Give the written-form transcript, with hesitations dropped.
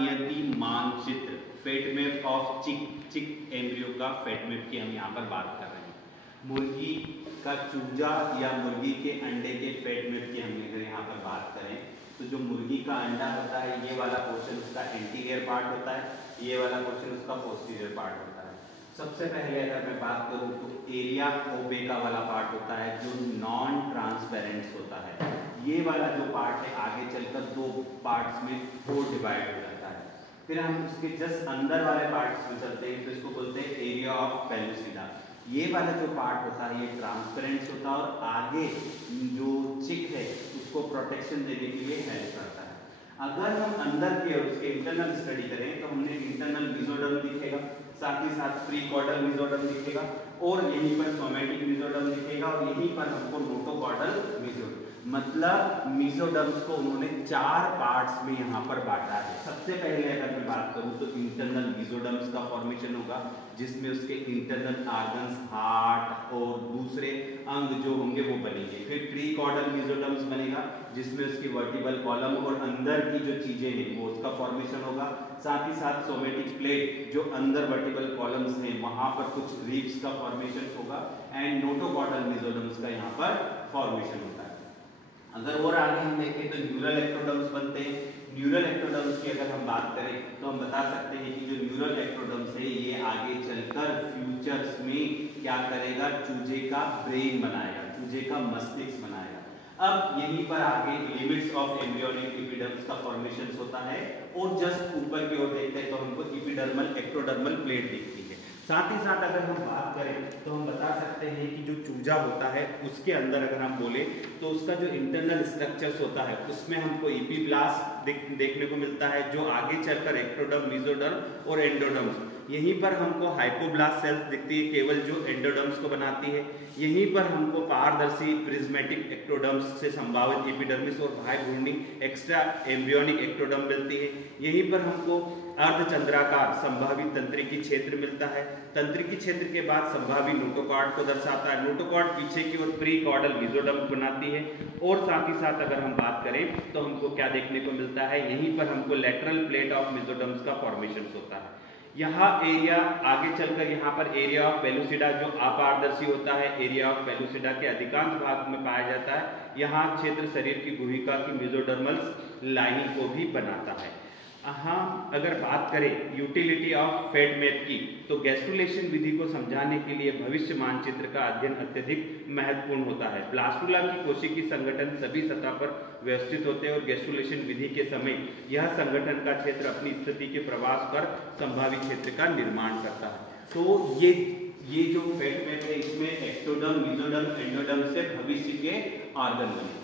नियति मानचित्र, fate map of chick embryo का फेट मैप की हम यहाँ पर बात कर रहे हैं। मुर्गी का चूजा या मुर्गी के अंडे के फेट मैप की हम अगर यहाँ पर बात करें तो जो मुर्गी का अंडा होता है ये वाला पोर्शन उसका एंटीरियर पार्ट होता है, ये वाला पोर्शन उसका पोस्टीरियर पार्ट होता है। सबसे पहले अगर मैं बात करूँ तो एरिया ओपेका वाला पार्ट होता है जो नॉन ट्रांसपेरेंट होता है। ये वाला जो पार्ट है आगे चलकर दो पार्ट्स में और डिवाइड हो जाता है। फिर हम उसके जस्ट अंदर वाले पार्ट्स में चलते हैं तो इसको बोलते हैं एरिया ऑफ पेलुसिडा। ये वाला जो पार्ट होता है ये ट्रांसपेरेंट होता है और आगे जो चिक है उसको प्रोटेक्शन देने के लिए हेल्प करता है। अगर हम अंदर की ओर उसके इंटरनल स्टडी करें तो हमने इंटरनल मेसोडर्म दिखेगा, साथ ही साथ प्रीकॉर्डल मेसोडर्म दिखेगा और यहीं पर सोमैटिक मेसोडर्म दिखेगा और यहीं पर हमको नोटोकॉर्डल मेसोडर्म, मतलब मेसोडर्म्स को उन्होंने 4 पार्ट्स में यहाँ पर बांटा है। सबसे पहले अगर मैं बात करूँ तो इंटरनल मेसोडर्म्स का फॉर्मेशन होगा जिसमें उसके इंटरनल ऑर्गन्स, हार्ट और दूसरे अंग जो होंगे वो बनेंगे। फिर प्रीकॉर्डल मेसोडर्म्स बनेगा जिसमें उसकी वर्टिबल कॉलम और अंदर की जो चीजें हैं वो उसका फॉर्मेशन होगा। साथ ही साथ सोमैटिक प्लेट जो अंदर वर्टिबल कॉलम्स हैं वहां पर कुछ रीब्स का फॉर्मेशन होगा एंड नोटोकॉर्डल मेसोडर्म्स का यहाँ पर फॉर्मेशन होता है। अगर और आगे हम देखें तो न्यूरल एक्टोडर्म्स बनते हैं। न्यूरल एक्टोडर्म्स की अगर हम बात करें तो हम बता सकते हैं कि जो न्यूरल एक्टोडर्म्स है ये आगे चलकर फ्यूचर्स में क्या करेगा, चूजे का ब्रेन बनाएगा, चूजे का मस्तिष्क बनाएगा। अब यहीं पर आगे लिमिट्स ऑफ एम्ब्रियोनिक एपिडर्मिस का फॉर्मेशन होता है और जस्ट ऊपर की ओर देखते हैं तो हमको एपिडर्मल एक्टोडर्मल प्लेट दिखती है। साथ ही साथ अगर हम बात करें तो हम बता सकते हैं कि जो चूजा होता है उसके अंदर अगर हम बोले तो उसका जो इंटरनल स्ट्रक्चर्स होता है उसमें हमको एपीब्लास्ट देखने को मिलता है जो आगे चलकर एक्टोडर्म, मेसोडर्म और एंडोडर्म्स, यहीं पर हमको हाइपोब्लास्ट सेल्स दिखती है केवल जो एंडोडर्म्स को बनाती है। यहीं पर हमको पारदर्शी प्रिज्मेटिक एक्टोडर्म्स से संभावित एपिडर्मिस और बाह्य घूर्णी एक्स्ट्रा एम्ब्रियोनिक एक्टोडर्म मिलती है। यहीं पर हमको अर्धचंद्राकार संभावित तंत्रिकी क्षेत्र मिलता है। तंत्रिकी क्षेत्र के बाद संभावित नोटोकॉर्ड को दर्शाता है। नोटोकॉर्ड पीछे की ओर प्रीकॉर्डल मेसोडर्म बनाती है और साथ ही साथ अगर हम बात करें तो हमको क्या देखने को मिलता है, यहीं पर हमको लेटरल प्लेट ऑफ मेसोडर्म्स का फॉर्मेशन होता है। यहाँ एरिया आगे चलकर यहाँ पर एरिया ऑफ पेलुसिडा जो अपारदर्शी होता है, एरिया ऑफ पेलुसिडा के अधिकांश भाग में पाया जाता है। यहाँ क्षेत्र शरीर की गुहिका की मेसोडर्मल लाइनिंग को भी बनाता है। हाँ, अगर बात करें यूटिलिटी ऑफ फेट मैप की तो गैस्ट्रुलेशन विधि को समझाने के लिए भविष्य मानचित्र का अध्ययन अत्यधिक महत्वपूर्ण होता है। ब्लास्टुला की कोशिकी संगठन सभी सतह पर व्यवस्थित होते हैं और गैस्ट्रुलेशन विधि के समय यह संगठन का क्षेत्र अपनी स्थिति के प्रवास पर संभावित क्षेत्र का निर्माण करता है। तो ये जो फेट मैप है इसमें एक्टोडर्म, मेसोडर्म, एंडोडर्म से भविष्य के ऑर्गन बने।